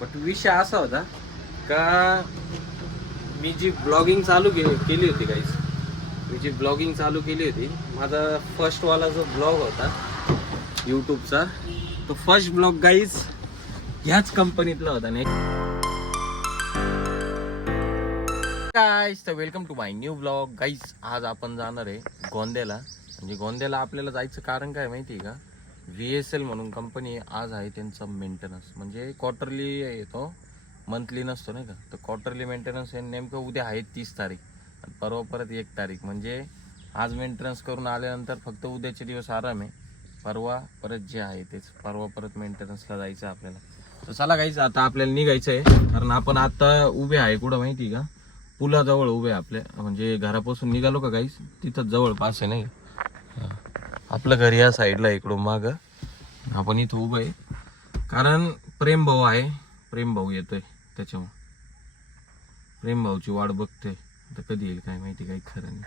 But विषय असा होता का मी जी ब्लॉगिंग चालू केली होती गाईस, माझा फर्स्ट वाला जो ब्लॉग होता यूट्यूबचा, तो फर्स्ट ब्लॉग गाईज ह्याच कंपनीतला होता नाही गाईज. तर welcome to my new blog guys. आज आपण जाणार आहे गोंद्याला. म्हणजे गोंद्याला आपल्याला जायचं कारण काय माहिती आहे का, VSL म्हणून कंपनी आज आहे त्यांचा मेंटेनन्स. म्हणजे क्वार्टरली येतो, मंथली नसतो नाही का. तर क्वार्टरली मेंटेनन्स हे नेमकं उद्या आहे 30 तारीख आणि परवा परत 1 तारीख. म्हणजे आज मेंटेनन्स करून आल्यानंतर फक्त उद्याचे दिवस आराम आहे. परवा परत जे आहे तेच, परवा परत मेंटेनन्सला जायचं आपल्याला. तर चला गाईज, आता आपल्याला निघायचं आहे. कारण आपण आता उभे आहे कुठं माहिती आहे का, पुलाजवळ उभे आपल्या. म्हणजे घरापासून निघालो का गाईज, तिथं जवळपास आहे नाही. आपलं घर या साईडला इकडून माग, आपण इथं उभं आहे. कारण प्रेम भाऊ आहे, प्रेम भाऊ येतोय, त्याच्यामुळे प्रेम भाऊची वाट बघतोय. आता कधी येईल काय माहिती, काही खरं नाही.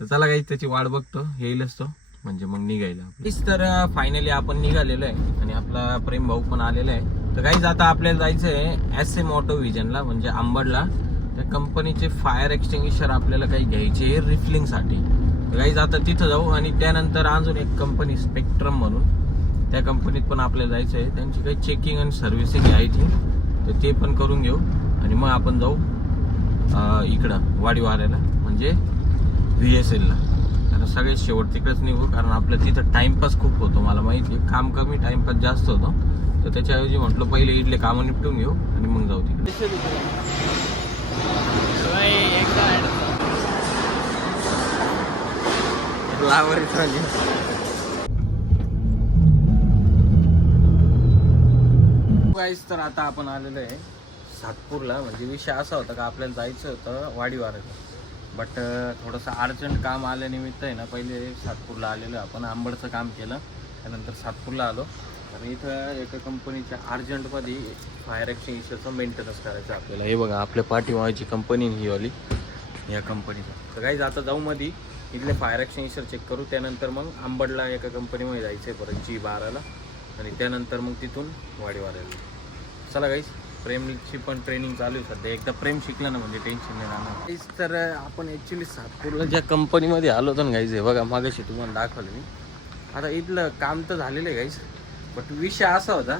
तर चला गाईज, त्याची वाट बघतो, येईलच तो, म्हणजे मग निघायला. तर फायनली आपण निघालेलो आहे आणि आपला प्रेम भाऊ पण आलेला आहे. तर गाईज आता आपल्याला जायचं आहे SM ऑटो व्हिजनला, म्हणजे अंबडला. त्या कंपनीचे फायर एक्सटिंग्विशर आपल्याला काही घ्यायचे रिफिलिंगसाठी. तर गाईज आता तिथं जाऊ आणि त्यानंतर अजून एक कंपनी स्पेक्ट्रम म्हणून, त्या कंपनीत पण आपल्याला जायचं आहे. त्यांची काही चेकिंग आणि सर्व्हिसिंग आहे थिंक, तर ते पण करून घेऊ आणि मग आपण जाऊ इकडं वाडीवाऱ्याला, म्हणजे VSLला. कारण सगळे शेवट तिकडेच निघू, कारण आपलं तिथं टाइमपास खूप होतो. मला माहिती आहे, काम कमी टाइमपास जास्त होतो. तर त्याच्याऐवजी म्हटलं पहिले इथले कामं निपटून घेऊ आणि मग जाऊ तिकडे. तर आता आपण आलेलो आहे सातपूरला. म्हणजे विषय असा होता का आपल्याला जायचं होतं वाडीवाऱ्याला, बट थोडंसं अर्जंट काम आल्यानिमित्त आहे ना, पहिले सातपूरला आलेलो. आपण आंबडचं काम केलं, त्यानंतर सातपूरला आलो. आणि इथं एका कंपनीच्या अर्जंटमध्ये फायर एक्सटिंग्विशरचं मेंटेनन्स करायचं आपल्याला. हे बघा, आपल्या पाठीमागची कंपनी ही वाली, या कंपनीचा. तर काही आता जाऊ मध्ये इथले फायर एक्सटिंग्विशर चेक करू. त्यानंतर मग आंबडला एका कंपनीमध्ये जायचं आहे परत G12ला, आणि त्यानंतर मग तिथून वाडीवाऱ्याला. चला गाईस, प्रेमची पण ट्रेनिंग चालू आहे सध्या. एकदा प्रेम शिकलं ना म्हणजे टेन्शन नाही राहणार. तर आपण ॲक्च्युली सातपूरला ज्या कंपनीमध्ये आलो होतो ना गाईज, हे बघा मागाशी तुम्हाला दाखवलं मी. आता इथलं काम तर झालेलं आहे गाईज, बट विषय असा होता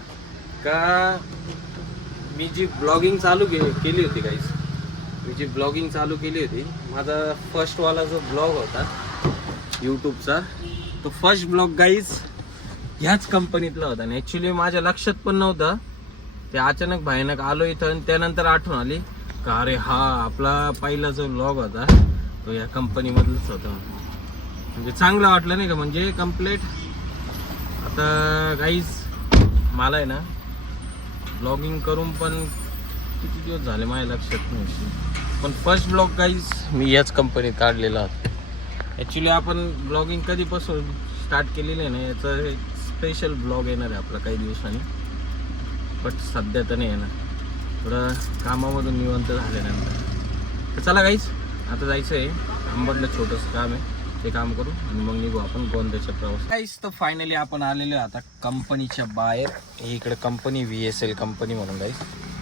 का मी जी ब्लॉगिंग चालू केली होती गाईज, माझा फर्स्टवाला जो ब्लॉग होता यूट्यूबचा, तो फर्स्ट ब्लॉग गाईज ह्याच कंपनीतला होता. आणि ॲक्च्युली माझ्या लक्षात पण नव्हतं. ते अचानक भयानक आलो इथं आणि त्यानंतर आठवण आली का अरे हा आपला पहिला जो ब्लॉग होता तो या कंपनीमधलाच होता. म्हणजे चांगलं वाटलं नाही का, म्हणजे कम्प्लीट. आता गाईज मला आहे ना ब्लॉगिंग करून पण किती दिवस झाले माझ्या लक्षात नाही, पण फर्स्ट ब्लॉग गाईज मी याच कंपनीत काढलेला होता. ॲक्च्युली आपण ब्लॉगिंग कधीपासून स्टार्ट केलेलं आहे ना, याचं एक स्पेशल ब्लॉग येणार आहे आपला काही दिवसांनी, बट सध्या तर नाही येणार, थोडं कामामधून निवांत झाल्यानंतर. तर चला गाईज, आता जायचं आहे आंबडला, छोटंसं काम आहे, ते काम करू आणि मग निघू आपण गोंद्याच्या प्रवास. गाईज तर फायनली आपण आलेलो आहे आता कंपनीच्या बाहेर. इकडे कंपनी VSL कंपनी म्हणून गाईज.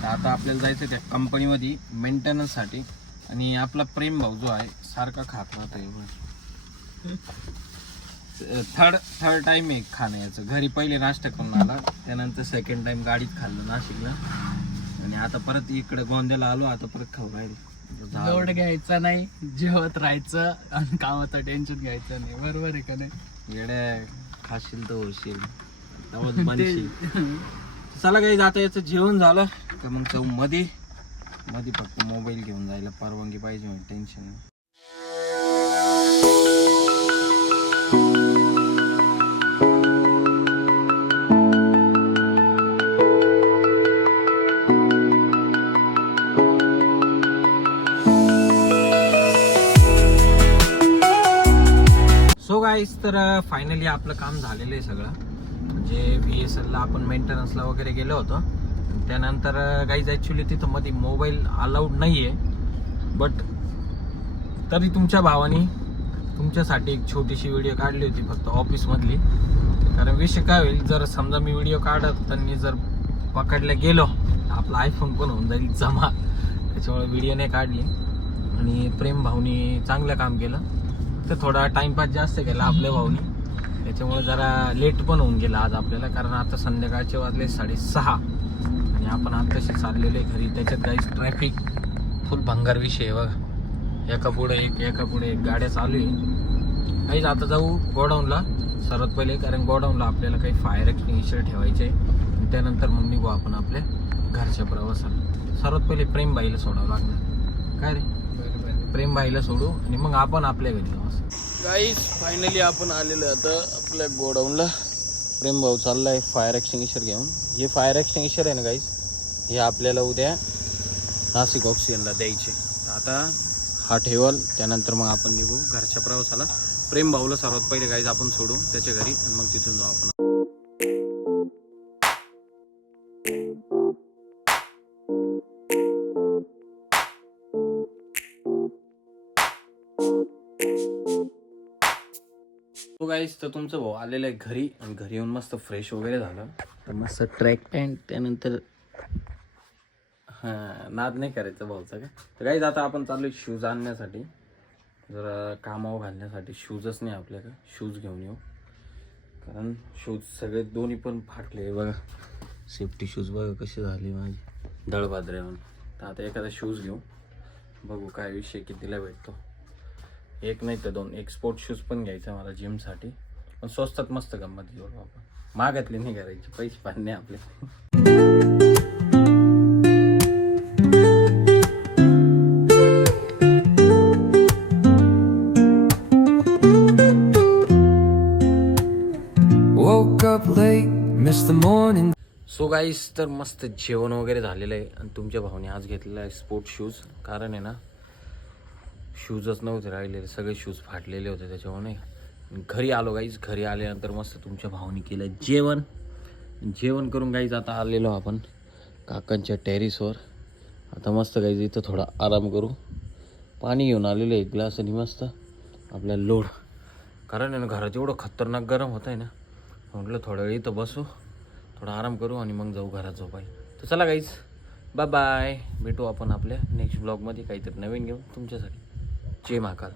तर आता आपल्याला जायचं आहे त्या कंपनीमध्ये मेंटेनन्ससाठी. आणि आपला प्रेम भाऊ जो आहे सारखा खात राहतो. थर्ड टाइम आहे खाणं याचं. घरी पहिले नाश्ता करून आला, त्यानंतर सेकंड टाइम गाडीत खाल्लं नाशिकला, आणि आता परत इकडे गोंद्याला आलो. आता परत खाऊ राहील. लोड घ्यायचा नाही, जेवत राहायचं आणि कामाचं टेन्शन घ्यायचं नाही. बरोबर आहे का नाही? येड्या, खाशील तर होशील, बनशील. चला काही जाता याचं जेवण झालं तर मग जाऊ मध्ये फक्त मोबाईल घेऊन जायला परवानगी पाहिजे, म्हणजे टेन्शन नाही. सो गाईस, तर फायनली आपलं काम झालेलं आहे सगळं. म्हणजे VSLला आपण मेंटेनन्सला वगैरे गेलो होतो. त्यानंतर गाईज ॲक्च्युली तिथं मध्ये मोबाईल अलाउड नाही आहे, बट तरी तुमच्या भावाने तुमच्यासाठी एक छोटीशी व्हिडिओ काढली होती फक्त ऑफिसमधली. कारण विषय काय होईल, जर समजा मी व्हिडिओ काढत आणि जर पकडल्या गेलो आपला आयफोन पण होऊन जाईल जमा, त्याच्यामुळे व्हिडिओ नाही काढली. आणि प्रेम भाऊनी चांगलं काम केलं, तर थोडा टाइमपास जास्त केला आपल्या भाऊनी, त्याच्यामुळे जरा लेट पण होऊन गेला आज आपल्याला. कारण आता संध्याकाळचे वाजले 6:30 आणि आपण आत्ताशी चाललेले घरी. त्याच्यात काहीच ट्रॅफिक फुल भंगार विषय आहे बघा, एका पुढे एक गाड्या चालू आहे. काहीच आता जाऊ गोडाऊनला सर्वात पहिले, कारण गोडाऊनला आपल्याला काही फायर एक्सटिंग्विशर ठेवायचे आहे. त्यानंतर मग निघू आपण आपल्या घरच्या प्रवासाला. सर्वात पहिले प्रेमबाईला सोडावं लागणार. काय रे, प्रेमबाईला सोडू आणि मग आपण आपल्या घरी जाऊ. असं गाईस फायनली आपण आलेलो आता आपल्या गोडाऊनला. प्रेमभाऊ चाललाय फायर एक्सटिंग्विशर घेऊन. हे फायर एक्सटिंग्विशर आहे ना गाईस, हे आपल्याला उद्या नाशिक ऑक्सिजनला द्यायचे. आता हा ठेवल, त्यानंतर मग आपण निघू घरच्या प्रवासाला. प्रेमभाऊला सर्वात पहिले गाईस आपण सोडू त्याच्या घरी आणि मग तिथून जाऊ आपण. तो गाईस तर तुमचं भाऊ आलेलं आहे घरी, आणि घरी येऊन मस्त फ्रेश वगैरे झालं, तर मस्त ट्रॅक पॅन्ट, त्यानंतर हां नाद नाही करायचं भाऊचा का. तर गाईस आता आपण चाललो शूज आणण्यासाठी, जरा कामावर घालण्यासाठी. शूजच नाही आपल्याकडे, शूज घेऊन येऊ. कारण शूज सगळे दोन्ही पण फाटले बघा, सेफ्टी शूज बघा कशी झाली माझी दळभाद्रे म्हणून. तर आता एखादा शूज घेऊ, बघू काय विषय कितीला भेटतो. एक नाही तर दोन, एक स्पोर्ट शूज पण घ्यायचा मला जिमसाठी, पण स्वस्तात मस्त गंमत घेऊ आपण. मागातली नाही करायची, पैसे पाहणे आपले. सो गाईस तर मस्त जेवण वगैरे झालेलं आहे, आणि तुमच्या भावाने आज घेतलेला आहे स्पोर्ट शूज. कारण आहे ना शूजच नव्हते राहिलेले, सगळे शूज फाटलेले होते, त्याच्यामुळे नाही. घरी आलो गाईज, घरी आल्यानंतर मस्त तुमच्या भावाने केलं जेवण करून गाईज आता आलेलो आपण काकांच्या टेरिसवर. आता मस्त गाईज इथं थोडा आराम करू. पाणी घेऊन आलेलं एक ग्लास आणि मस्त आपल्याला लोड. कारण आहे ना घरात एवढं खतरनाक गरम होत आहे ना, म्हटलं थोडा वेळ इथं बसू, थोडा आराम करू आणि मग जाऊ घरात झोपाय. तर चला गाईज, बाय बाय. भेटू आपण आपल्या नेक्स्ट ब्लॉगमध्ये काहीतरी नवीन घेऊन तुमच्यासाठी. जय महाकाल.